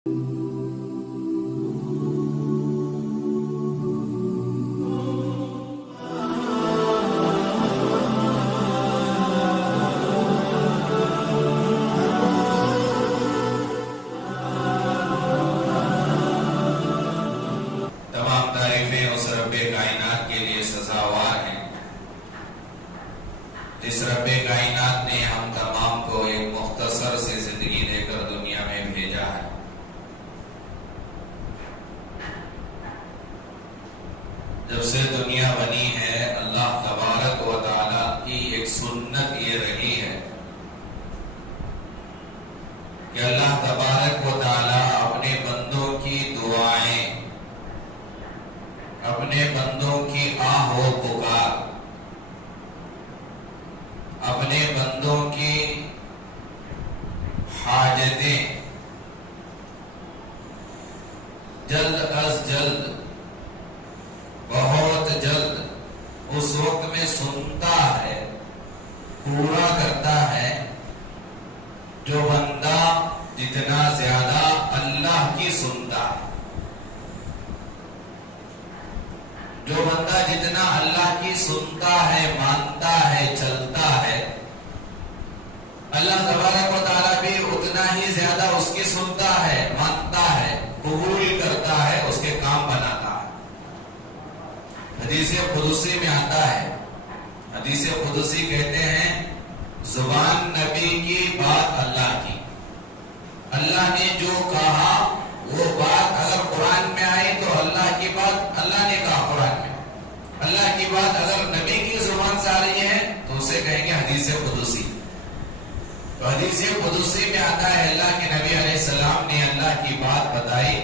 جس رب کائنات نے ہم تمام کو ایک مختصر سی زندگی دے کر دنیا میں بھیجا ہے، جب سے دنیا بنی ہے اللہ تبارک و تعالی کی ایک سنت یہ رہی ہے کہ اللہ تبارک و تعالی اپنے بندوں کی دعائیں، اپنے بندوں کی آہ و پکار، اپنے بندوں کی حاجتیں جلد از جلد، بہت جلد اس وقت میں سنتا ہے، پورا کرتا ہے جو بندہ جتنا زیادہ اللہ کی سنتا ہے، جو بندہ جتنا اللہ کی سنتا ہے، مانتا ہے، چلتا ہے، اللہ تبارک و تعالیٰ بھی اتنا ہی زیادہ اس کی سنتا ہے، مانتا ہے، قبول کرتا ہے، اس کے کام بناتا ہے۔ حدیث قدسی میں آتا ہے، حدیث قدسی کہتے ہیں زبان نبی کی، بات اللہ کی۔ اللہ نے جو کہا وہ بات اگر قرآن میں آئی تو اللہ کی بات اللہ نے کہا قرآن میں، اللہ کی بات اگر نبی کی زبان سے آ رہی ہے تو اسے کہیں گے حدیث قدسی۔ تو حدیث قدسی میں آتا ہے اللہ کے نبی علیہ السلام نے اللہ کی بات بتائی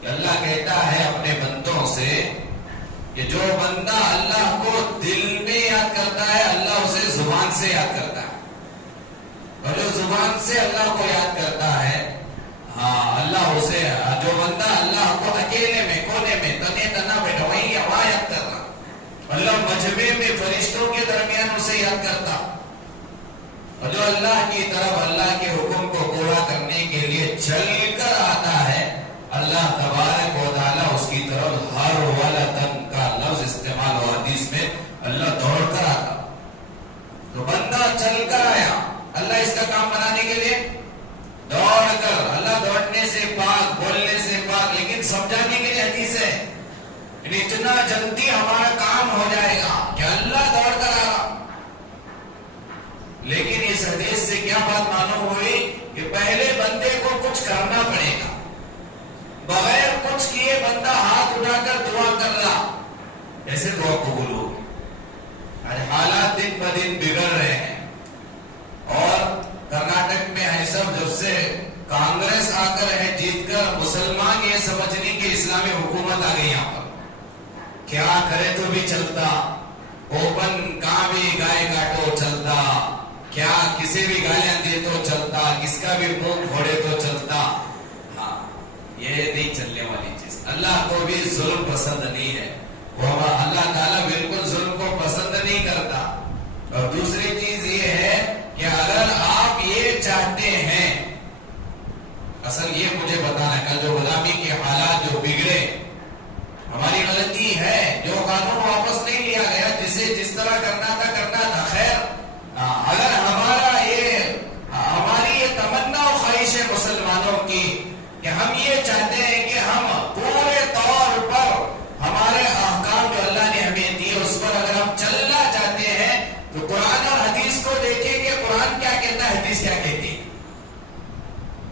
کہ اللہ کہتا ہے اپنے بندوں سے کہ جو بندہ اللہ کو دل میں یاد کرتا ہے اللہ اسے زبان سے یاد کرتا ہے، اور جو زبان سے اللہ کو یاد کرتا ہے اللہ اسے، جو بندہ اللہ کو اکیلے میں، کونے میں، تنے تنا بیٹھا وہیں وہاں یاد کر رہا، اللہ مجمع میں فرشتوں کے درمیان اسے یاد کرتا، اور جو اللہ کی طرف اللہ کے حکم کو پورا کرنے کے لیے چل کر آتا ہے اللہ تبارک و تعالیٰ اس کی طرف ہر ولدن کا لفظ استعمال ہوا حدیث میں، اللہ دوڑ کر آتا۔ تو بندہ چل کر آیا اللہ اس کا کام بنانے کے لیے، دوڑ کر، اللہ دوڑنے سے پاک، بولنے سے پاک، لیکن سمجھانے کے لیے حدیث ہے اتنا جلدی ہمارا کام ہو جائے گا کہ اللہ دوڑ کر آ رہا۔ لیکن اس حدیث سے کیا بات معلوم ہوئی کہ پہلے بندے کو کچھ کرنا پڑے گا، بغیر کچھ کیے بندہ ہاتھ اٹھا کر دعا کر رہا، ایسے دعا قبول ہوگی۔ حالات دن بدن بگڑ رہے ہیں، اور کرناٹک میں ہے سب، جب سے کانگریس آ کر ہے جیت کر، مسلمان یہ سمجھنے کی اسلامی حکومت آ گئی یہاں پر، کیا کرے تو بھی چلتا، اوپن کہاں بھی گائے کاٹو چلتا، کیا کسی بھی گالیاں دے تو چلتا، کس کا بھی منہ پھوڑے تو چلتا۔ ہاں، یہ نہیں چلنے والی چیز، اللہ کو بھی ظلم پسند نہیں ہے، اللہ تعالیٰ بالکل ظلم کو پسند نہیں کرتا۔ اور دوسری چیز یہ ہے کہ اگر آپ یہ چاہتے ہیں، اصل یہ مجھے بتانا ہے، کل جو غلامی کے حالات جو بگڑے، ہماری غلطی ہے، جو قانون واپس نہیں لیا گیا، جسے جس طرح کرنا تھا، خیر اگر ہماری یہ تمنا و خواہش ہے مسلمانوں کی کہ ہم یہ چاہتے ہیں کہ ہم پورے طور پر ہمارے احکام جو اللہ نے ہمیں دیے اس پر اگر ہم چلنا چاہتے ہیں تو قرآن اور حدیث کو دیکھیں کہ قرآن کیا کہتا ہے، حدیث کیا کہتی ہے۔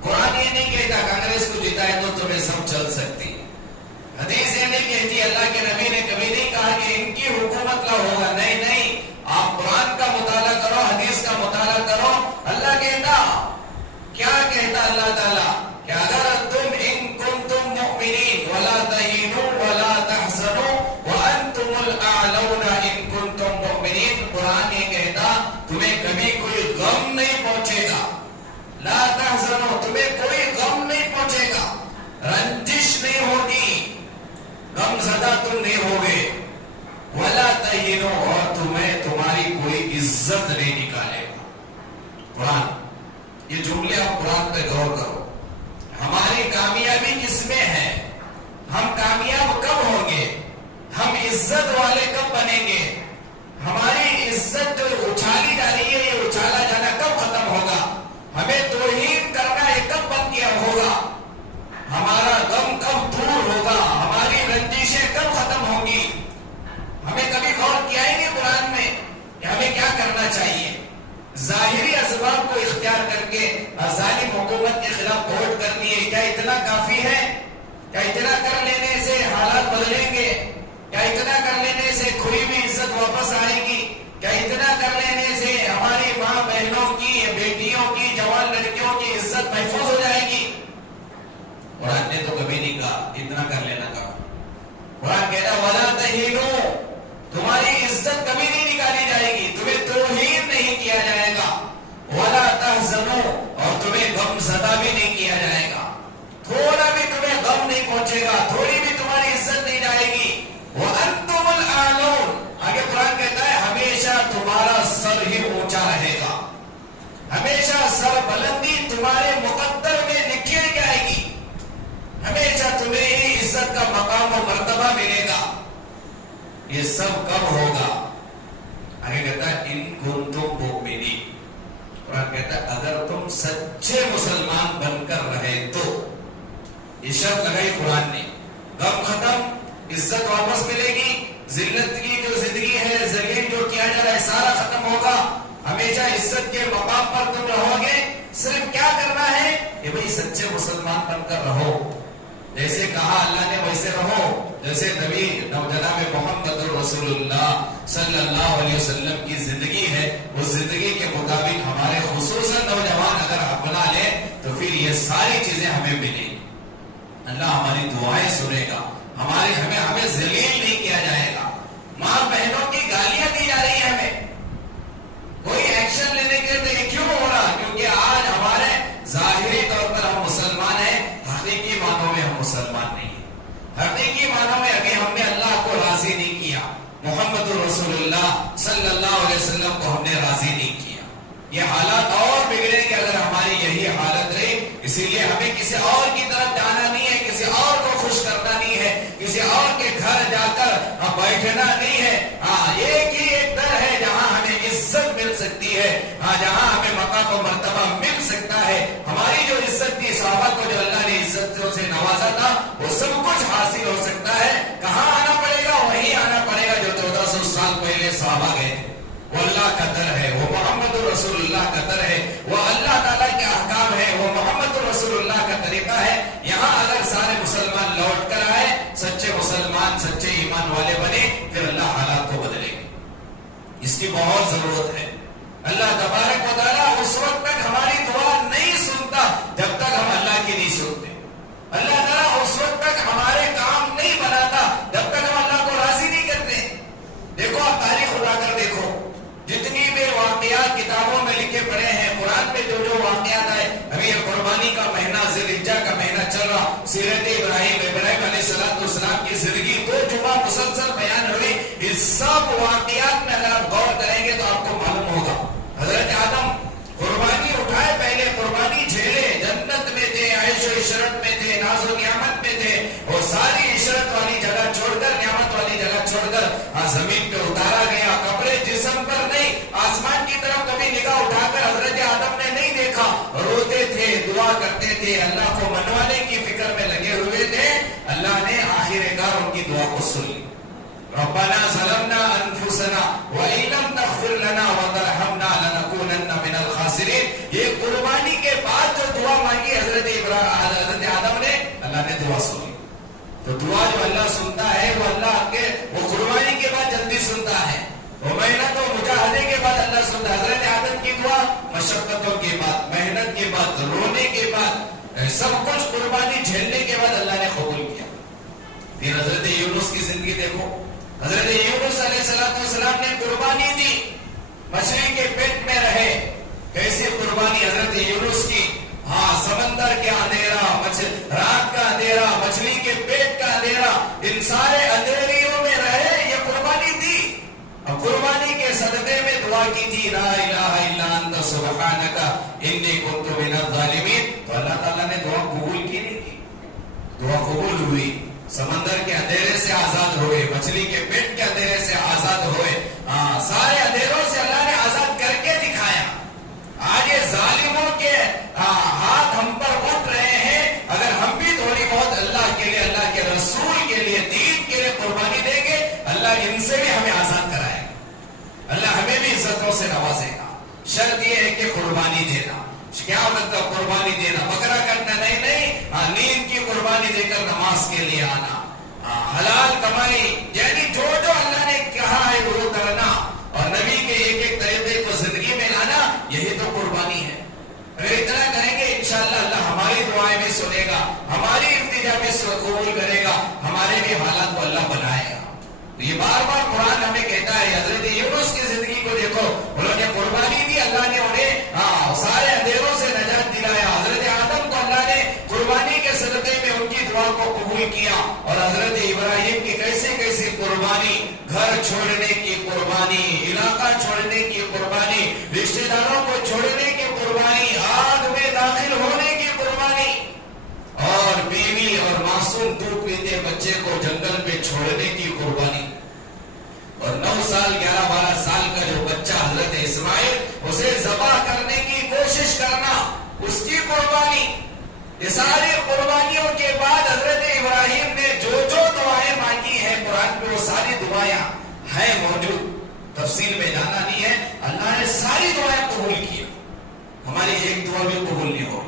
قرآن یہ نہیں کہتا کانگریس کو جیتا ہے تو تمہیں سب چل سکتی، حدیث یہ نہیں کہتی، اللہ کے نبی نے کبھی نہیں کہا کہ ان کی حکومت لا ہوگا، نہیں، آپ قرآن کا مطالعہ کرو، حدیث کا مطالعہ کرو۔ اللہ کہتا، کیا کہتا اللہ تعالیٰ کہ اگر تم ان کنتم مؤمنین ولا تہینوا ولا تحزنوا وانتم الاعلون ان کنتم مؤمنین، قرآن یہ کہتا تمہیں کبھی کوئی غم نہیں پہنچے گا، لا تحزنوا، تمہیں کوئی غم نہیں پہنچے گا، رنجش نہیں ہوگی، غم زدہ تم نہیں ہوگے، ولا تہینوا، اور تمہیں تمہاری کوئی عزت نہیں نکالے گا۔ قرآن، یہ جملے آپ قرآن پہ غور کرو، ہماری عزت والے کب بنیں گے؟ ہماری عزت جو اچھالی جا رہی ہے یہ اچھالا جانا کب ختم ہوگا؟ ہمیں توہین کرنا یہ کب بند کیا ہوگا؟ ہمارا غم کب دور ہوگا؟ ہماری رنجشیں کب ختم ہوں گی؟ ہمیں کبھی غور کیا ہی نہیں قرآن میں کہ ہمیں کیا کرنا چاہیے؟ ظاہری اسباب کو اختیار کر کے ظالم حکومت کے خلاف ووٹ کر دیے، کیا اتنا کافی ہے؟ کیا اتنا کر لینے سے حالات بدلیں گے؟ کیا اتنا کر لینے سے کھوئی ہوئی عزت واپس آئے گی؟ کیا اتنا کر لینے سے ہماری ماں بہنوں کی، بیٹیوں کی، جوان لڑکیوں کی عزت محفوظ ہو جائے گی؟ قرآن نے تو کبھی نہیں کہا اتنا کر لینا کا۔ قرآن کہتا ہے وَلَا تَهِنُوا، تمہاری عزت کبھی نہیں نکالی جائے گی، تمہیں توہین نہیں کیا جائے گا، وَلَا تَحْزَنُوا، اور تمہیں غم زدہ بھی نہیں کیا جائے گا، تھوڑا بھی تمہیں غم نہیں پہنچے گا، تھوڑی بھی تمہاری عزت نہیں جائے گی۔ وَأَنْتُمُ الْأَعْلَوْنَ، آگے قرآن کہتا ہے ہمیشہ تمہارا سر ہی اونچا رہے گا، ہمیشہ سر بلندی تمہارے مقدر میں لکھی جائے گی، ہمیشہ تمہیں ہی عزت کا مقام و مرتبہ ملے گا۔ یہ سب کب ہوگا؟ آگے کہتا ہے ان کنتم مؤمنین، قرآن کہتا ہے اگر تم سچے مسلمان بن کر رہے تو۔ یہ شرط لگائی قرآن نے، غم ختم، عزت واپس ملے گی، ذلت کی جو زندگی ہے، ذلیل جو کیا جا رہا ہے سارا ختم ہوگا، ہمیشہ عزت کے مقام پر تم رہو گے۔ صرف کیا کرنا ہے کہ بھئی سچے مسلمان بن کر رہو، جیسے کہا اللہ نے ویسے رہو، جیسے نبی جناب محمد رسول اللہ صلی اللہ علیہ وسلم کی زندگی ہے اس زندگی کے مطابق ہمارے خصوصاً نوجوان اگر اپنا لیں تو پھر یہ ساری چیزیں ہمیں ملیں، اللہ ہماری دعائیں سنے گا، ہمیں ذلیل نہیں کیا جائے گا۔ ماں بہنوں کی گالیاں دی جا رہی ہیں، ہمیں کوئی ایکشن لینے کے لیے یہ کیوں ہو رہا؟ کیونکہ آج ہمارے ظاہری طور پر ہم مسلمان ہیں، حقیقی معنوں میں ہم مسلمان نہیں ہیں، حقیقی معنوں میں ابھی ہم نے اللہ کو راضی نہیں کیا، محمد رسول اللہ صلی اللہ علیہ وسلم کو ہم نے راضی نہیں کیا۔ یہ حالات اور بگڑیں گے اگر ہماری یہی حالت رہی، اسی لیے ہمیں کسی اور کی طرف جانا نہیں ہے، کسی اور کو خوش کرنا نہیں ہے، کسی اور کے گھر جا کر بیٹھنا نہیں ہے۔ ہاں ایک ہی ایک در ہے جہاں ہمیں عزت مل سکتی ہے، ہاں جہاں ہمیں مقام و مرتبہ مل سکتا ہے۔ ہماری جو عزت تھی، صحابہ کو جو اللہ نے عزتوں سے نوازا تھا، وہ سب کچھ حاصل ہو سکتا ہے۔ کہاں آنا پڑے گا؟ وہیں آنا پڑے گا جو 1400 سال پہلے صحابہ گئے تھے۔ وہ اللہ کا در ہے، وہ محمد رسول اللہ کا در ہے، وہ اللہ تعالیٰ کے احکام ہے، وہ محمد رسول اللہ کا طریقہ ہے۔ یہاں اگر سارے مسلمان لوٹ کر آئے، سچے مسلمان، سچے ایمان والے بنے، پھر اللہ حالات کو بدلے گا۔ اس کی بہت ضرورت ہے۔ اللہ تبارک و تعالیٰ اس وقت تک ہماری دعا نہیں سنتا جب تک ہم اللہ کی نہیں سنتے۔ اللہ تعالیٰ اس وقت تک ہمارے کام نہیں بناتا جب تک ہم اللہ کو راضی نہیں کرتے۔ دیکھو آپ تاریخ اٹھا کر دیکھو، جتنی بھی واقعات کتابوں میں لکھے پڑے ہیں، قرآن میں جو جو واقعات آئے، ابھی یہ قربانی کا مہینہ، ذی الحجہ کا مہینہ چل رہا، سیرت ابراہیم علیہ السلام کی زندگی 2 جمعہ مسلسل بیان ہوئی۔ اس سب واقعات میں اگر آپ غور کریں گے تو آپ کو معلوم ہوگا حضرت آدم قربانی اٹھائے، پہلے قربانی جھیلے، جنت میں تھے، عیش و عشرت میں تھے، ناز و نعمت میں تھے، اور ساری عشرت والی جگہ چھوڑ کر، نعمت والی جگہ چھوڑ کر زمین پہ اتارا گیا۔ کپڑے جسم پر نہیں، آسمان کی طرف کبھی نگاہ اٹھا کر حضرت آدم نے نہیں دیکھا، روتے تھے، دعا کرتے تھے، اللہ کو منوانے کی فکر میں لگے ہوئے تھے۔ اللہ نے آخر کار ان کی دعا کو سن لی۔ ربنا ظلمنا انفسنا وان لم تغفر لنا وترحمنا لنكونن من الخاسرین۔ یہ قربانی کے بعد جو دعا مانگی حضرت آدم نے، اللہ نے دعا سنی۔ تو دعا جو اللہ سنتا ہے وہ اللہ کے وہ قربانی کے بعد جلدی سنتا ہے، وہ محنت و مجاہدے کے بعد اللہ سنتا ہے۔ حضرت آدم کی دعا مشقتوں کے بعد، محنت کے بعد، رونے کے بعد، سب کچھ قربانی جھیلنے کے بعد اللہ نے قبول کیا۔ پھر حضرت یونس کی زندگی دیکھو، حضرت یونس علیہ السلام نے قربانی دی، مچھلی کے پیٹ میں رہے، کیسی قربانی حضرت یونس کی۔ ہاں سمندر کے اندھیرا، رات کا اندھیرا، مچھلی کے پیٹ کا اندھیرا، ان سارے اندھیریوں میں رہے، یہ قربانی دی۔ اور قربانی کے صدقے میں دعا کی تھی، لا الہ الا انت سبحانک انی کنت من الظالمین۔ تو اللہ تعالیٰ نے دعا قبول کی نہیں کی، دعا قبول ہوئی، سمندر کے اندھیرے سے آزاد ہوئے، مچھلی کے پیٹ اللہ ان سے بھی ہمیں آزاد کرائے گا, اللہ ہمیں بھی عزتوں سے نوازے گا. شرط یہ ہے کہ قربانی دینا. کیا مطلب قربانی دینا؟ بکرا کرنا نہیں, نیند کی قربانی دے کر نماز کے لیے آنا, حلال کمائی, یعنی جو اللہ نے کہا ہے وہ کرنا, اور نبی کے ایک ایک طریقے کو زندگی میں لانا, یہی تو قربانی ہے. اگر اتنا کریں گے انشاءاللہ اللہ ہماری دعائیں بھی سنے گا, ہماری التجا بھی قبول کرے گا, ہمارے بھی حالات کو اللہ بنائے گا. یہ بار بار قرآن ہمیں کہتا ہے. حضرت یونس کی زندگی کو دیکھو, انہوں نے قربانی دی, اللہ نے انہیں سارے اندھیروں سے نجات دلایا. حضرت آدم کو اللہ نے قربانی کے صدقے میں ان کی دعا کو قبول کیا, اور حضرت ابراہیم کی کیسے کیسی قربانی, گھر چھوڑنے کی قربانی, علاقہ چھوڑنے کی قربانی, رشتہ داروں کو چھوڑنے کی قربانی, آگ میں داخل ہونے کی قربانی, اور بیوی اور معصوم دودھ پیتے بچے کو جنگل میں چھوڑنے کی قربانی, اور 9 سال 11-12 سال کا جو بچہ حضرت اسماعیل, اسے ذبح کرنے کی کوشش کرنا, اس کی قربانی. یہ ساری قربانیوں کے بعد حضرت ابراہیم نے جو جو دعائیں مانگی ہیں قرآن میں, وہ ساری دعائیں ہیں موجود. تفصیل میں جانا نہیں ہے, اللہ نے ساری دعائیں قبول کی. ہماری ایک دعا بھی قبول نہیں ہو,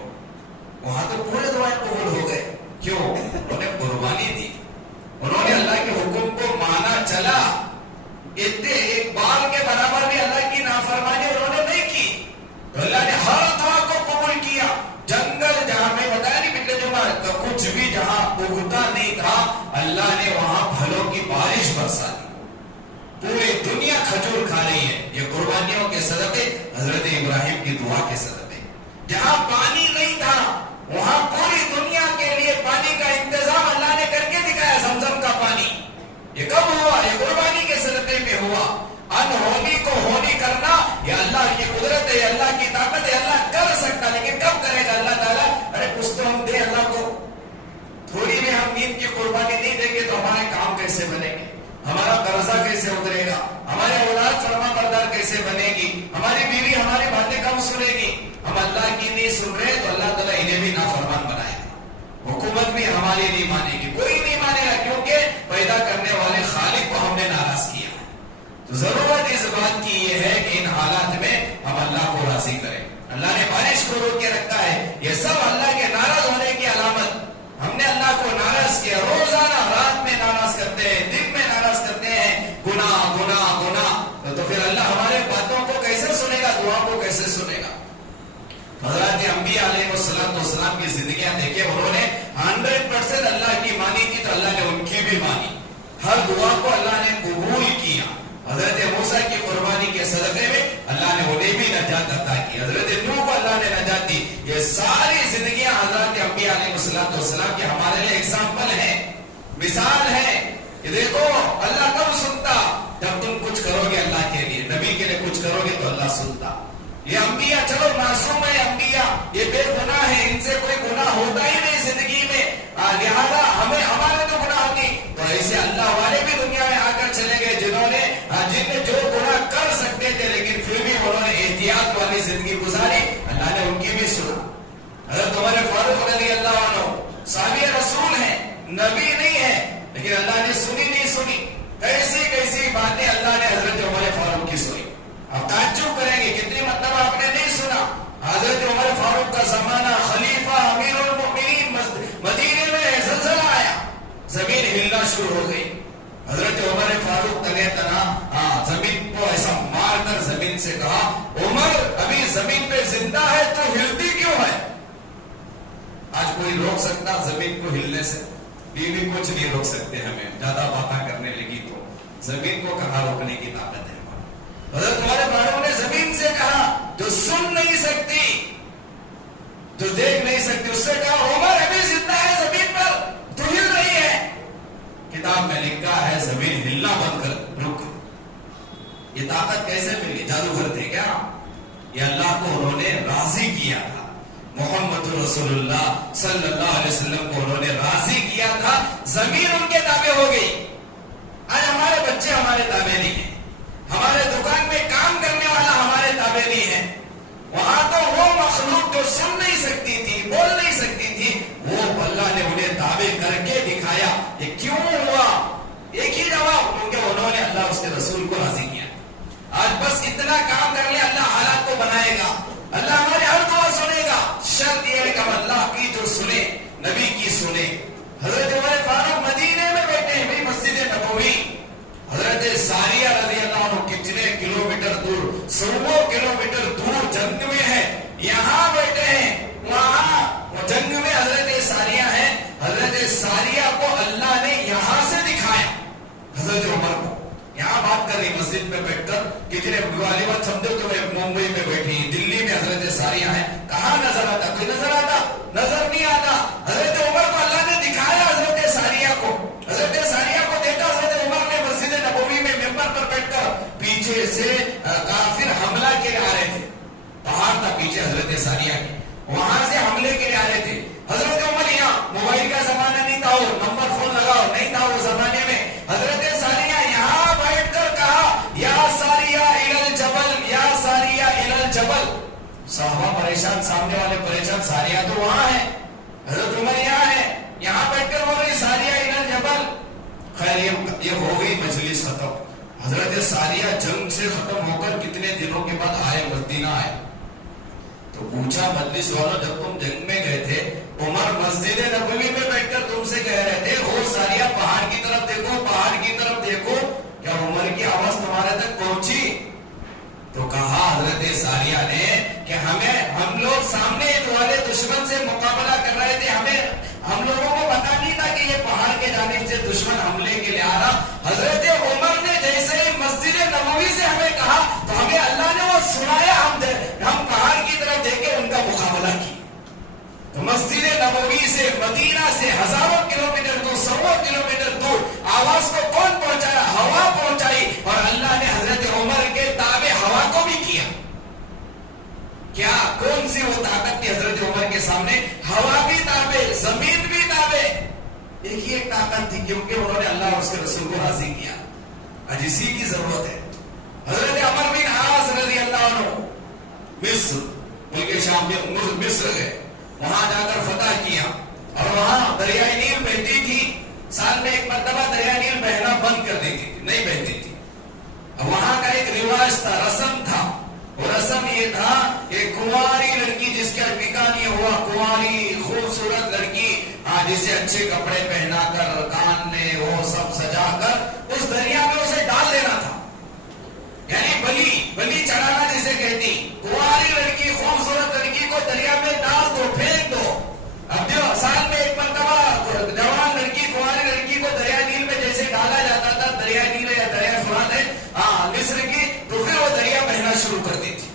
وہاں تو پورے دعائیں قبول ہو گئے. کیوں؟ انہوں نے قربانی دی, انہوں نے اللہ کے حکم کو مانا چلا. اتنے ایک بال کے برابر بھی اللہ کی نافرمانی انہوں نے نہیں کی, تو اللہ نے ہر دعا کو قبول کیا. جنگل جہاں میں بتایا نہیں پچھلے جمعہ, کچھ بھی جہاں اگتا نہیں تھا, اللہ نے وہاں پھلوں کی بارش برسا دی. پوری دنیا کھجور کھا رہی ہے, یہ قربانیوں کے صدقے, حضرت ابراہیم کی دعا کے صدقے. جہاں پانی نہیں تھا, وہاں پوری دنیا کے لیے پانی کا انتظام اللہ نے کر کے دکھایا. زمزم کا پانی, یہ کب ہوا؟ یہ قربانی کے صدقے میں ہوا. انہونی کو ہونی کرنا یہ اللہ کی قدرت ہے, اللہ کی طاقت ہے, اللہ کر سکتا, لیکن کب کرے گا اللہ تعالیٰ؟ ارے کچھ تو ہم دیں اللہ کو. تھوڑی بھی ہم نیند کی قربانی نہیں دیں گے تو ہمارے کام کیسے بنے گے, ہمارا قرضہ کیسے اترے گا, ہمارے اولاد فرما بردار کیسے بنے گی, ہماری بیوی ہماری باتیں کم سنے گی. ہم اللہ کی نہیں سن رہے تو اللہ تعالیٰ انہیں بھی نافرمان بنائے گا. حکومت بھی ہماری نہیں مانے گی, کوئی نہیں مانے گا, کیونکہ پیدا کرنے والے خالق کو ہم نے ناراض کیا ہے. تو ضرورت اس بات کی یہ ہے کہ ان حالات میں ہم اللہ کو راضی کریں. اللہ نے بارش کو روک کے رکھا ہے, یہ سب اللہ کے ناراض ہونے کی علامت. ہم نے اللہ کو ناراض کیا, روزانہ رات میں ناراض کرتے ہیں, دن میں ناراض کرتے ہیں, گناہ گناہ گناہ, تو پھر اللہ ہمارے باتوں کو کیسے سنے گا, دعا کو کیسے سنے گا. حضرات انبیاء علیہ السلام کی زندگیاں دیکھیں, انہوں نے 100% اللہ کی مانی تھی, تو اللہ نے ان کی بھی مانی. ہر دعا کو اللہ نے قبول کیا. حضرت موسیٰ کی قربانی کے صدقے میں اللہ نے انہیں بھی نجات عطا کی. حضرت نوح کو اللہ نے نجات دی. یہ ساری زندگیاں حضرت انبیاء علیہ السلام کی ہمارے لیے ایگزامپل ہیں, مثال ہے کہ دیکھو اللہ کب سنتا, جب تم کچھ کرو گے اللہ کے لیے, نبی کے لیے کچھ کرو گے تو اللہ سنتا. یہ انبیاء چلو معصوم ہے, انبیاء یہ بے گناہ ہے, ان سے کوئی گناہ ہوتا ہی نہیں زندگی میں, لہذا ہمیں ہمارے تو گناہ ہوتی. تو ایسے اللہ والے بھی دنیا میں آ کر چلے گئے جن نے جو گناہ کر سکتے تھے, لیکن پھر بھی انہوں نے احتیاط والی زندگی گزاری, اللہ نے ان کی بھی سنا. حضرت عمر فاروق رضی اللہ عنہ صحابی رسول ہیں, نبی نہیں ہے, لیکن اللہ نے سنی نہیں سنی, کیسی کیسی باتیں اللہ نے حضرت عمر فاروق کی سنی. آپ تعجب کریں گے کتنی مطلب آپ نے نہیں سنا. حضرت عمر فاروق کا زمانہ, خلیفہ امیر المؤمنین, مدینے میں زلزلہ آیا, زمین ہلنا شروع ہو گئی. حضرت عمر فاروق تنے تنا زمین کو ایسا مار کر زمین سے کہا, عمر ابھی زمین پہ زندہ ہے تو ہلتی کیوں ہے؟ آج کوئی روک سکتا زمین کو ہلنے سے؟ بیوی کچھ نہیں روک سکتے ہمیں, زیادہ باتیں کرنے لگی تو زمین کو کہاں روکنے کی طاقت ہے. حضرت عمر فاروق نے زمین سے کہا, جو سن نہیں سکتی, جو دیکھ نہیں سکتی, اس سے کہا عمر ابھی زندہ ہے زمین پر, تو ہل رہی ہے. کتاب میں لکھا ہے زمین ہلنا بند کر رک. یہ طاقت کیسے ملی؟ جادوگر تھے کیا؟ یہ اللہ کو انہوں نے راضی کیا تھا. محمد رسول اللہ صلی اللہ علیہ وسلم کو انہوں نے راضی کیا تھا, زمین ان کے تابع ہو گئی. آج ہمارے بچے ہمارے تابع نہیں ہیں, ہمارے دکان میں کام کرنے والا ہمارے تابع نہیں ہے. وہاں تو وہ مخلوق جو سن نہیں سکتی تھی, بول نہیں سکتی تھی, وہ اللہ نے انہیں تابع کر کے دکھایا. یہ کیوں ہوا؟ ایک ہی جواب, کیونکہ انہوں نے جتنا کام کر لے اللہ حالات کو بنائے گا, اللہ ہماری ہر دعا سنے گا. شرط یہ ہے کہ ہم اللہ کی جو سنے, نبی کی سنے. حضرت عمر فاروق مدینے میں بیٹھے ہیں بھائی, مسجد نبوی. حضرت ساریہ رضی اللہ عنہ کتنے کلومیٹر دور, 100 کلومیٹر دور جنگ میں ہے, یہاں بیٹھے ہیں. وہاں جنگ میں حضرت ساریہ ہیں. حضرت ساریہ کو اللہ نے یہاں سے دکھایا حضرت عمر کو. یہاں بات کر رہی مسجد میں بیٹھ کر, کتنے والی بات سمجھو تو ممبئی میں بیٹھی, دلی میں حضرت ساریہ ہیں. کہاں نظر آتا, کوئی نظر آتا, نظر نہیں آتا. حضرت عمر کو اللہ نے دکھایا حضرت ساریہ کو. حضرت ساریہ کو دیکھا حضرت عمر نے مسجد نبوی میں ممبر پر بیٹھ کر, پیچھے سے کافر حملہ کے لیے آ رہے تھے. پہاڑ تھا پیچھے حضرت ساریہ کے, وہاں سے حملے کے لیے آ رہے تھے. حضرت عمر یہاں, موبائل کا زمانہ نہیں تھا, نمبر فون لگاؤ نہیں تھا وہ زمانے میں. حضرت ساریہ یہاں بیٹھ کر کہا یا ساریہ الی الجبل, یا ساریہ الی الجبل. صحابہ پریشان, سامنے والے پریشان, ساریہ تو وہاں ہے, حضرت عمر یہاں ہے, یہاں بیٹھ کر بول رہے ساریہ الی الجبل. خیر یہ ہو گئی مجلس ختم. حضرت ساریہ جنگ سے ختم ہو کر کتنے دنوں کے بعد آئے, مدینہ آئے. تو پوچھا مجلس والوں, جب تم جنگ میں گئے تھے, عمر مسجد نبوی میں بیٹھ کر تم سے کہہ رہے تھے او ساریہ پہاڑ کی طرف دیکھو, پہاڑ کی طرف دیکھو, کیا عمر کی آواز تمہارے تک پہنچی؟ تو کہا حضرت ساریہ نے کہ ہم لوگ سامنے والے دشمن سے مقابلہ کر رہے تھے, ہم لوگوں کو پتا نہیں تھا کہ یہ پہاڑ کے جانب سے دشمن حملے کے لیے آ رہا. حضرت عمر نے جیسے ہی مسجد نبوی سے ہمیں کہا تو ہمیں اللہ نے وہ سنایا, ہم پہاڑ کی طرف دیکھ کے ان کا مقابلہ کی. تو مسجد نبوی سے, مدینہ سے ہزاروں کلومیٹر دور, 100 کلومیٹر دور آواز کو کون پہنچایا؟ ہوا پہنچائی. اور اللہ نے حضرت عمر کے تابع ہوا کو بھی کیا. کیا کون سی وہ طاقت تھی حضرت عمر کے سامنے؟ ہوا بھی تابع, زمین بھی تابع. ایک ہی ایک طاقت تھی, کیونکہ انہوں نے اللہ اور اس کے رسول کو راضی کیا. آج اسی کی ضرورت ہے. حضرت عمر بن عاص رضی اللہ عنہ مصر, ملک شام میں مصر گئے, وہاں جا کر فتح کیا. اور وہاں دریائے نیل بہتی تھی, سال میں ایک مرتبہ دریائے نیل بہنا بند کر دیتی تھی, نہیں بہتی تھی. اب وہاں کا ایک رواج تھا, رسم تھا. وہ رسم یہ تھا کہ کنواری لڑکی جس کا نکاح نہیں ہوا, کنواری خوبصورت لڑکی جسے اچھے کپڑے پہنا کر, کان میں وہ سب سجا کر اس دریا میں اسے ڈال دینا تھا. یعنی بلی چڑھانا جسے کہتی. کنواری لڑکی, خوبصورت لڑکی کو دریا میں ڈال دو, پھینک دو. اب جو سال میں ایک مرتبہ جوان لڑکی, کنواری لڑکی کو دریا نیل میں جیسے ڈالا جاتا تھا, دریا نیل یا دریا فرات ہے مصر کی, تو پھر وہ دریا بہنا شروع کر دی تھی.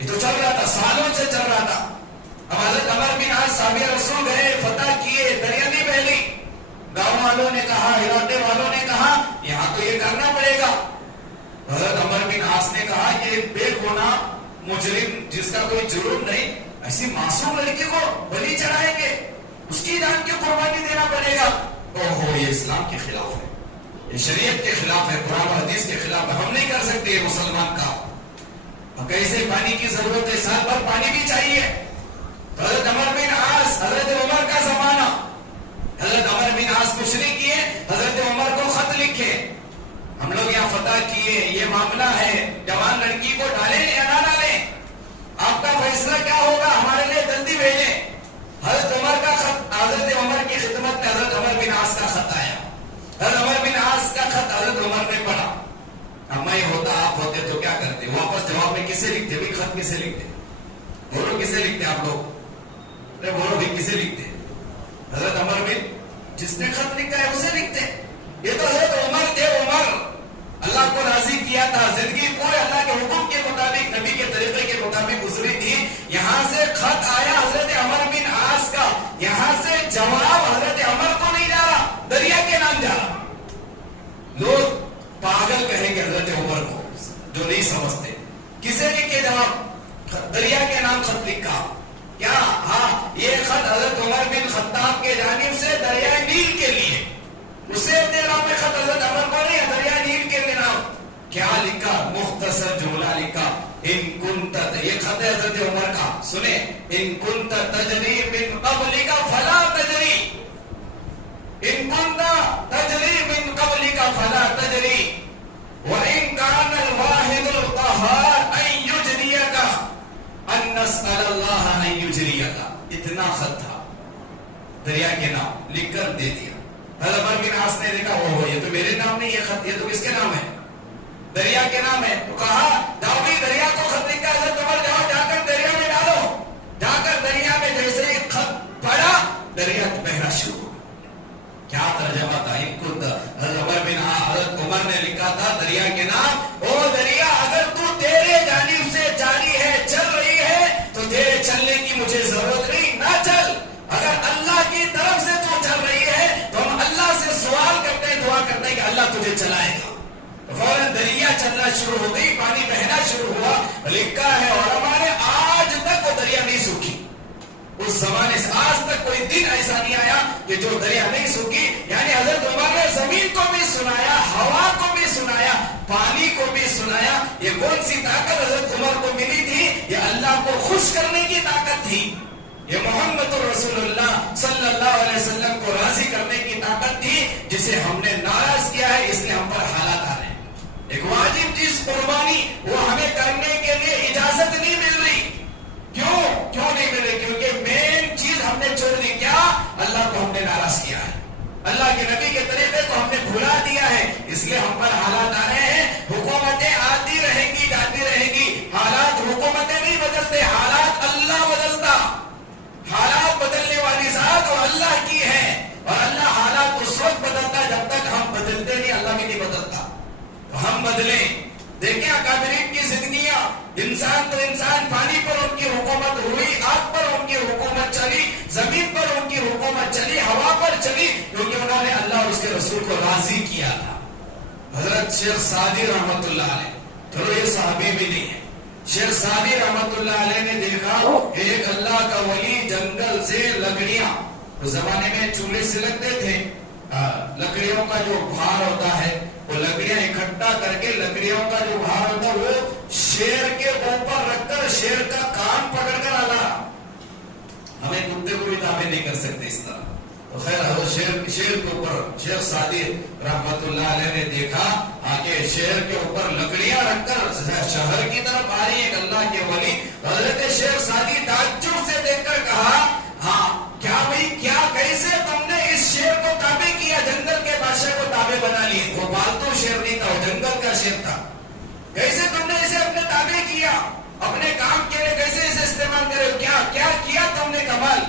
یہ تو چل رہا تھا, سالوں سے چل رہا تھا. اب حضرت عمر بن عاص صحابی رسول گئے, فتح کیے, دریا نہیں بہلی. گاؤں والوں نے کہا, علاقے والوں نے کہا یہاں تو یہ کرنا پڑے گا. حضرت عمر بن عاص نے کہا کہ بے گناہ مجرم جس کا کوئی جرم نہیں, ایسی معصوم لڑکی کو بلی چڑھائیں گے, اس کی جان کی قربانی دینا پڑے گا. اوہو, یہ اسلام کے خلاف ہے, یہ شریعت کے خلاف ہے, قرآن و حدیث کے خلاف ہے. ہم نہیں کر سکتے یہ مسلمان کا. کیسے پانی کی ضرورت ہے, سال بھر پانی بھی چاہیے. حضرت عمر بن عاص, حضرت عمر کا زمانہ, حضرت عمر بن عاص کچھ نہیں کیے, حضرت عمر کو خط لکھے, ہم لوگ یہاں فتح کیے, یہ معاملہ ہے, جوان لڑکی کو ڈالیں یا نہ ڈالیں, آپ کا فیصلہ کیا ہوگا, ہمارے لیے جلدی بھیجیں. حضرت عمر کا خط, حضرت عمر کی خدمت میں حضرت عمر بن عاص کا خط آیا. حضرت عمر بن عاص کا خط حضرت عمر نے پڑھا. اب میں ہوتا, آپ ہوتے تو کیا کرتے؟ واپس جواب میں کسے لکھتے بھی, خط کسے لکھتے؟ بولو کسے لکھتے آپ لوگ, بولو بھی کسے لکھتے؟ حضرت عمر بن, جس نے خط لکھا ہے اسے لکھتے. یہ تو حضرت عمر تھے, عمر اللہ کو راضی کیا تھا, زندگی پورے اللہ کے حکم کے مطابق, نبی کے طریقے کے مطابق گزری تھی. یہاں سے خط آیا حضرت عمر بن عاص کا, یہاں سے جواب حضرت عمر کو نہیں جا رہا, دریا کے نام جا رہا. لوگ پاگل کہیں گے حضرت عمر کو, جو نہیں سمجھتے. کسے لکھے جواب؟ دریا کے نام خط لکھا. کیا؟ ہاں, یہ خط حضرت عمر بن خطاب کے جانب سے دریائے نیل کے لیے. اسے نام خط حضرت عمر کو نہیں, دریائے نیل کے نام. کیا لکھا؟ مختصر جملہ لکھا, ان کنت, یہ خط ہے حضرت عمر کا, سنیں, ان کنت تجری من قبلک فلا تجری, ان کنت تجری من قبلک فلا تجری, وان کان الواحد القہار خط تھا دریا کے نام لکھ کر دے دیا. حضرت عمر بن عاص نے دیکھا وہ یہ تو میرے نام نہیں، یہ خط یہ تو کس کے نام ہے؟ دریا کے نام ہے. تو کہا جاؤ بھی دریا کو خط لکھا. حضرت عمر جاؤ جا کر دریا میں ڈالو. جا کر دریا میں جیسے ہی خط پڑا دریا بہنا شروع ہو. کیا ترجمہ تھا ان کو؟ حضرت عمر نے لکھا تھا دریا کے نام، او دریا اگر تو تیرے جانب سے جاری ہے چل رہی ہے تو تیرے چلنے کی مجھے ضرورت نہیں، نہ چل. اگر اللہ کی طرف سے تو چل رہی ہے تو ہم اللہ سے سوال کرتے ہیں، دعا کرتے ہیں کہ اللہ تجھے چلائے گا. فوراً دریا چلنا شروع ہو گئی، پانی بہنا شروع ہوا. لکھا ہے اور ہمارے آج تک وہ دریا نہیں سوکھی. اس زمانے سے آج تک کوئی دن ایسا نہیں آیا کہ جو دریا نہیں سوکھی. یعنی حضرت عمر نے زمین کو بھی سنایا، ہوا کو بھی سنایا، پانی کو بھی سنایا. یہ کون سی طاقت حضرت عمر کو ملی تھی؟ یہ اللہ کو خوش کرنے کی طاقت تھی. یہ محمد رسول اللہ صلی اللہ علیہ وسلم کو راضی کرنے کی طاقت تھی، جسے ہم نے ناراض کیا ہے، اس لیے ہم پر حالات آ رہے ہیں. ایک واجب چیز قربانی وہ ہمیں کرنے کے لیے اجازت نہیں مل رہی. کیوں نہیں مل رہی؟ کیونکہ مین چیز ہم نے چھوڑ دی. کیا؟ اللہ کو ہم نے ناراض کیا ہے، اللہ کے نبی کے طریقے کو ہم نے بھلا دیا ہے. اس لیے ہم پر حالات آ رہے ہیں. حکومتیں آتی رہیں گی جاتی رہیں گی، حالات حکومتیں نہیں بدلتے، حالات اللہ بدلتا. حالات بدلنے والی ذات اور اللہ کی ہے، اور اللہ حالات اس وقت بدلتا جب تک ہم بدلتے نہیں. اللہ بھی نہیں بدلتا تو ہم بدلیں. دیکھیں اکابرین کی زندگیاں، انسان تو انسان، پانی پر ان کی حکومت ہوئی، آگ پر ان کی حکومت چلی، زمین پر ان کی حکومت چلی، ہوا پر چلی، کیونکہ انہوں نے اللہ اور اس کے رسول کو راضی کیا تھا. حضرت شیخ سعدی رحمت اللہ علیہ، چلو یہ صحابی بھی نہیں ہے، شیخ سعدی رحمت اللہ علیہ نے دیکھا کہ ایک اللہ کا ولی جنگل سے لکڑیاں، اس زمانے میں چولہے سے لگتے تھے، لکڑیوں کا جو بھار ہوتا ہے وہ لکڑیاں اکٹھا کر کے لکڑیوں کا جو بھار ہوتا ہے وہ شیر کے اوپر رکھ کر شیر کا کان پکڑ کر آنا. ہمیں کتے کو بھی تابع نہیں کر سکتے اس طرح. تو خیر حضرت شیر کے اوپر شیخ سعدی رحمت اللہ علیہ نے دیکھا آگے شیر کے اوپر لکڑیاں رکھ کر شہر کی طرف آ رہی ہے اللہ کے ولی. حضرت شیخ سعدی تعجب سے دیکھ کر کہا ہاں کیا بھائی کیا کیسے تم نے اس شیر کو تابع کیا؟ جنگل کے بادشاہ کو تابع بنا لیے. وہ پالتو شیر نہیں تھا، وہ جنگل کا شیر تھا. کیسے تم نے اسے اپنے تابع کیا؟ اپنے کام کے لیے کیسے اسے استعمال کرے؟ کیا کیا تم نے کمال؟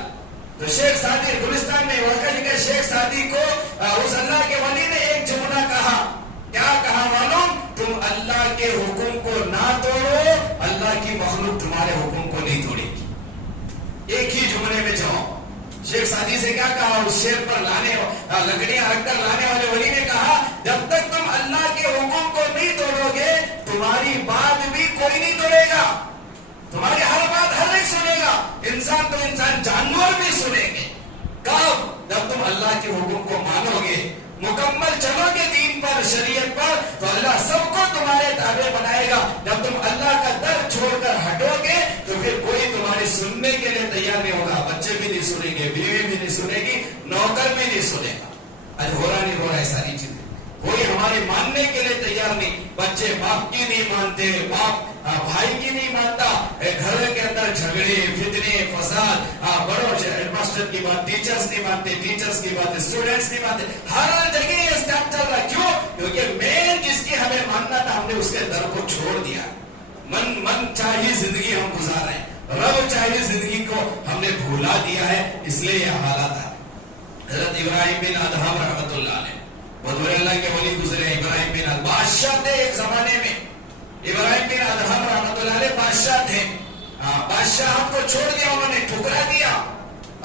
تو شیخ سعدی گلستان میں واقع لکھا، شیخ سعدی کو اس اللہ کے ولی نے ایک جملہ کہا. کیا کہا معلوم؟ تم اللہ کے حکم کو نہ توڑو، اللہ کی مخلوق تمہارے حکم کو نہیں توڑے گی. ایک ہی جملے میں جاؤ. شیخ سعدی سے کیا کہا؟ اس شیر پر لکڑیاں رکھ کر لانے والے ولی نے کہا جب تک تم اللہ کے حکم کو نہیں توڑو گے تمہاری بات بھی کوئی نہیں توڑے گا، تمہاری ہر بات ہر ایک سنے گا. انسان تو انسان، جانور بھی سنیں گے. کب؟ جب تم اللہ کے حکم کو مانو گے، مکمل چلو گے دین پر، شریعت پر، تو اللہ سب کو تمہارے تابع بنائے گا. جب تم اللہ کا در چھوڑ کر ہٹو گے تو پھر کوئی تمہاری سننے کے لیے تیار نہیں ہوگا. بچے بھی نہیں سنیں گے، بیوی بھی نہیں سنے گی، نوکر بھی نہیں سنے گا. آج ہو رہا نہیں ہو رہا ہے ساری چیزیں. کوئی ہمارے ماننے کے لیے تیار نہیں. بچے باپ کی نہیں مانتے، باپ بھائی کی نہیں مانتا. گھر کے اندر جھگڑے، فتنے، فساد. بڑوں ہیڈ ماسٹر کی بات ٹیچرز نہیں مانتے، ٹیچرز کی بات اسٹوڈنٹس نہیں مانتے. ہر جگہ یہ اسٹیپ چل رہا ہے. کیوں؟ کیونکہ مین جس کی ہمیں ماننا تھا ہم نے اس کے در کو چھوڑ دیا. من چاہیے زندگی ہم گزار رہے ہیں، رب چاہیے زندگی کو ہم نے بھولا دیا ہے. اس لیے یہ حالات ہے. حضرت ابراہیم بن ادہم رحمت اللہ علیہ بہت بڑے اللہ کے ولی گزرے. ابراہیم بن ادہم بادشاہ تھے ایک زمانے میں. ابراہیم بن ادہم رحمت اللہ علیہ بادشاہ تھے. بادشاہ کو چھوڑ دیا، انہوں نے ٹھکرا دیا،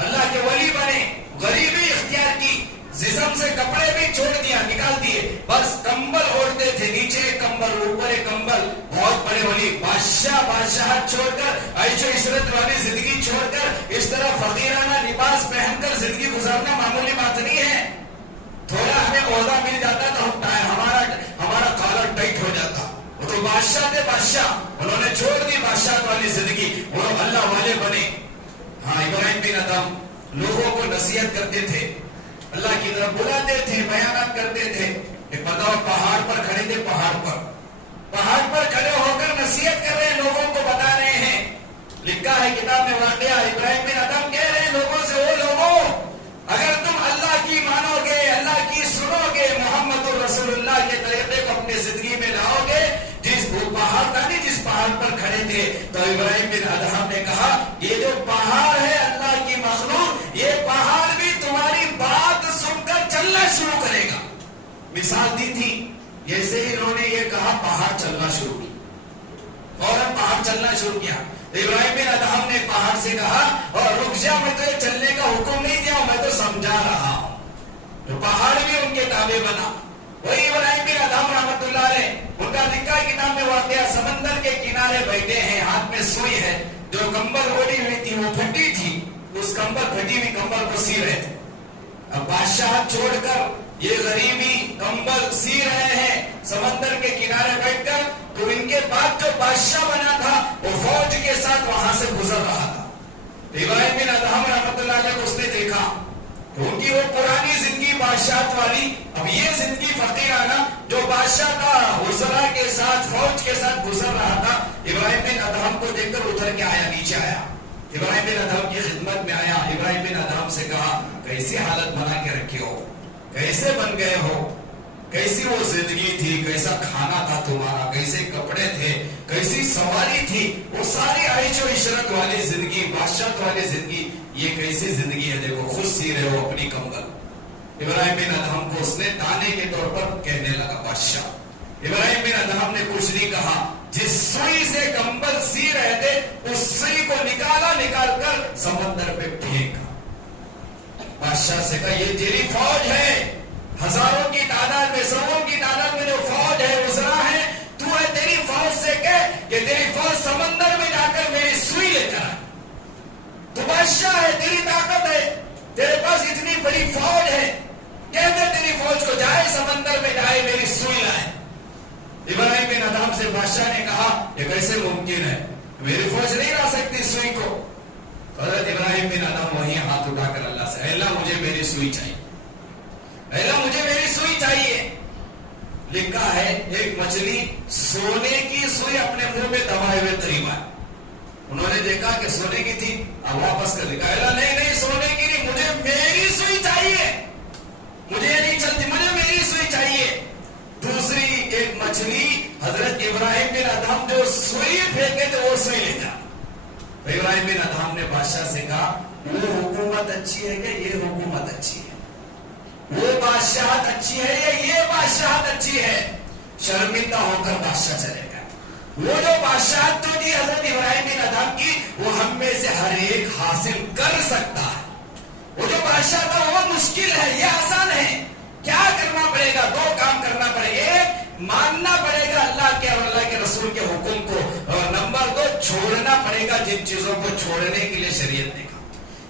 اللہ کے ولی بنے، غریبی اختیار کی، جسم سے کپڑے بھی چھوڑ دیا، نکال دیے، بس کمبل اوڑھتے تھے، نیچے ایک کمبل اوپر ایک کمبل. بہت بڑے ولی بادشاہ چھوڑ کر، عیش و عشرت والی زندگی چھوڑ کر اس طرح فقیرانہ لباس پہن کر زندگی گزارنا معمولی بات نہیں ہے. تھوڑا ہمیں عہدہ مل جاتا تو ہمارا کالر ٹائٹ ہو جاتا. وہ تو بادشاہ تھے، بادشاہ، انہوں نے چھوڑ دی بادشاہ والی زندگی، وہ اللہ والے بنے. ہاں ابراہیم بن ادہم لوگوں کو نصیحت کرتے تھے، اللہ کی طرف بلاتے تھے، بیانات کرتے تھے. ایک بتاؤ پہاڑ پر کھڑے تھے، پہاڑ پر کھڑے ہو کر نصیحت کر رہے ہیں، لوگوں کو بتا رہے ہیں لکھا ہے کتاب میں واقعہ، ابراہیم بن ادہم کہہ رہے ہیں لوگوں سے، وہ لوگوں اگر تم اللہ کی مانو گے، اللہ کی سنو گے، محمد رسول اللہ کے طریقے کو اپنی زندگی میں لاؤ گے، جس وہ پہاڑ تھا نہیں جس پہاڑ پر کھڑے تھے، تو ابراہیم بن ادہم نے کہا یہ جو پہاڑ ہے اللہ کی مخلوق، یہ پہاڑ بھی تمہاری بات سن کر چلنا شروع کرے گا۔ مثال دی تھی، جیسے ہی انہوں نے یہ کہا پہاڑ چلنا شروع کیا، فوراً پہاڑ چلنا شروع کیا۔ ابراہیم بن ادہم نے پہاڑ سے کہا اور رک جا، میں تجھے چلنے کا حکم نہیں دیا ہوں، میں تو سمجھا رہا ہوں۔ تو پہاڑ بھی ان کے تابع بنا۔ وہی ابراہیم بن ادہم رحمۃ اللہ علیہ، ان کا لکھا کتاب میں واقعہ، سمندر کے کنارے بیٹھے ہیں، ہاتھ میں سوئی ہے، جو کمبل اوڑھی ہوئی تھی وہ پھٹی تھی، اس کمبل پھٹی ہوئی کمبل کو سی رہے تھے۔ اب بادشاہ چھوڑ کر یہ غریبی کمبل سی رہے ہیں سمندر کے کنارے بیٹھ کر، تو ان کے بعد جو بادشاہ بنا تھا وہ فوج کے ساتھ وہاں سے گزر رہا تھا۔ ابراہیم بن ادہم رحمۃ اللہ علیہ کو اس نے دیکھا کہ ان کی وہ پرانی زندگی بادشاہت والی، اب یہ زندگی فقیرانہ جو بادشاہ کا وزراء کے ساتھ فوج کے ساتھ گزر رہا تھا، ابراہیم بن ادہم کو دیکھ کر اتر کے آیا، نیچے آیا، ابراہیم بن ادہم کی خدمت میں آیا۔ ابراہیم بن ادہم سے کہا کیسی حالت بنا کے رکھے ہو، کیسے بن گئے ہو، کیسی وہ زندگی تھی، کیسا کھانا تھا تمہارا، کیسے کپڑے تھے، کیسی سواری تھی، وہ ساری عیش و عشرت والی زندگی، بادشاہت والی زندگی، یہ کیسی زندگی ہے، دیکھو خود سی رہے ہو اپنی کمبل۔ ابراہیم بن ادہم کو اس نے تانے کے طور پر کہنے لگا بادشاہ۔ ابراہیم بن ادہم نے کچھ نہیں کہا، جس سوئی سے کمبل سی رہے تھے اس سوئی کو نکال کر سمندر پہ پھینکا۔ بادشاہ سے کہا یہ تیری فوج ہے، ہزاروں کی تعداد میں، سووں کی تعداد میں جو فوج ہے، وزراء ہے، تو ہے تیری فوج سے کہہ کہ تیری فوج سمندر میں جا کر میری سوئی لے کر آئے۔ تو بادشاہ ہے، تیری طاقت ہے، تیرے پاس اتنی بڑی فوج ہے، کہہ دے تیری فوج کو جائے سمندر میں جائے میری سوئی لائے۔ ابراہیم بن ادہم سے بادشاہ نے کہا یہ کیسے ممکن ہے، میری فوج نہیں لا سکتی سوئی کو۔ حضرت ابراہیم بن ادہم وہیں ہاتھ اٹھا کر اللہ سے، اے اللہ مجھے میری سوئی چاہیے، اے اللہ مجھے میری سوئی چاہیے۔ لکھا ہے ایک مچھلی سونے کی سوئی اپنے منہ میں دبائے ہوئے قریب آئی، انہوں نے دیکھا کہ سونے کی تھی، اب واپس کر دکھا، اللہ نہیں سونے کی نہیں، مجھے میری سوئی چاہیے، مجھے نہیں چلتی، مجھے میری سوئی چاہیے۔ دوسری ایک مچھلی حضرت ابراہیم بن ادہم جو سوئی پھینکے تھے وہ سوئی لے جا۔ ابراہیم بن ادہم نے بادشاہ سے کہا وہ حکومت اچھی ہے کہ یہ حکومت اچھی ہے، وہ بادشاہت اچھی ہے یا یہ بادشاہت اچھی ہے؟ شرمندہ ہو کر بادشاہ چلے گا۔ وہ جو بادشاہت تو دی حضرت ابراہیم بن ادہم کی، وہ ہم میں سے ہر ایک حاصل کر سکتا ہے۔ وہ جو بادشاہ تھا وہ مشکل ہے، یہ آسان ہے۔ کیا کرنا پڑے گا؟ دو کام کرنا پڑے گا، ایک ماننا پڑے گا اللہ کے اور اللہ کے رسول کے حکم کو، اور نمبر دو چھوڑنا پڑے گا جن چیزوں کو چھوڑنے کے لیے شریعت نے کہا،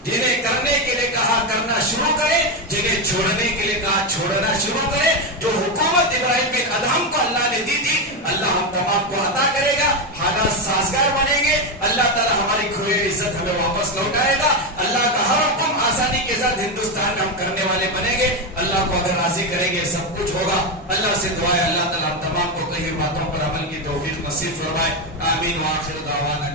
جنہیں کرنے کے لیے کہا کرنا شروع کرے، جنہیں چھوڑنے کے لیے کہا چھوڑنا شروع کرے۔ جو حکومت ابراہیم بن ادہم کو اللہ نے دی تھی، اللہ ہم تمام کو عطا کرے گا، حالات سازگار بنیں گے، اللہ تعالیٰ ہماری کھوئی عزت ہمیں واپس لوٹائے گا، اللہ کا ہر حکم آسانی کے ساتھ ہندوستان میں ہم کرنے والے بنیں گے، اللہ کو اگر راضی کریں گے سب کچھ ہوگا۔ اللہ سے دعا ہے اللہ تعالیٰ ہم تمام کو کئی باتوں پر عمل کی توفیق نصیب فرمائے، آمین۔ وآخر دعوانا